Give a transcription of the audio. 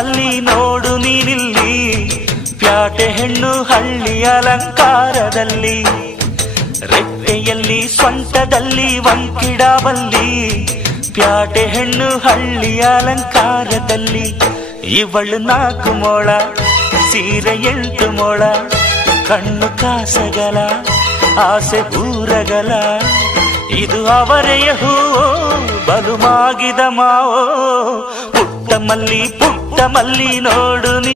ಮಲ್ಲಿ ನೋಡು ನೀನಿಲ್ಲಿ, ಪ್ಯಾಟೆ ಹೆಣ್ಣು ಹಳ್ಳಿ ಅಲಂಕಾರದಲ್ಲಿ, ರೆಟ್ಟೆಯಲ್ಲಿ ಸೊಂಟದಲ್ಲಿ ವಂಕಿಡಾವಲ್ಲಿ, ಪ್ಯಾಟೆ ಹೆಣ್ಣು ಹಳ್ಳಿ ಅಲಂಕಾರದಲ್ಲಿ. ಇವಳು 4 ಮೊಳ, ಸೀರೆ 8 ಮೊಳ, ಕಣ್ಣು ಕಾಸಗಲ, ಆಸೆ ಊರಗಲ, ಇದು ಅವರೆಯ ಹೂವೋ ಬಲು ಮಾಗಿದ ಮಾವೋ. ಪುಟ್ಟ ಮಲ್ಲಿ ನೋಡು ನೀ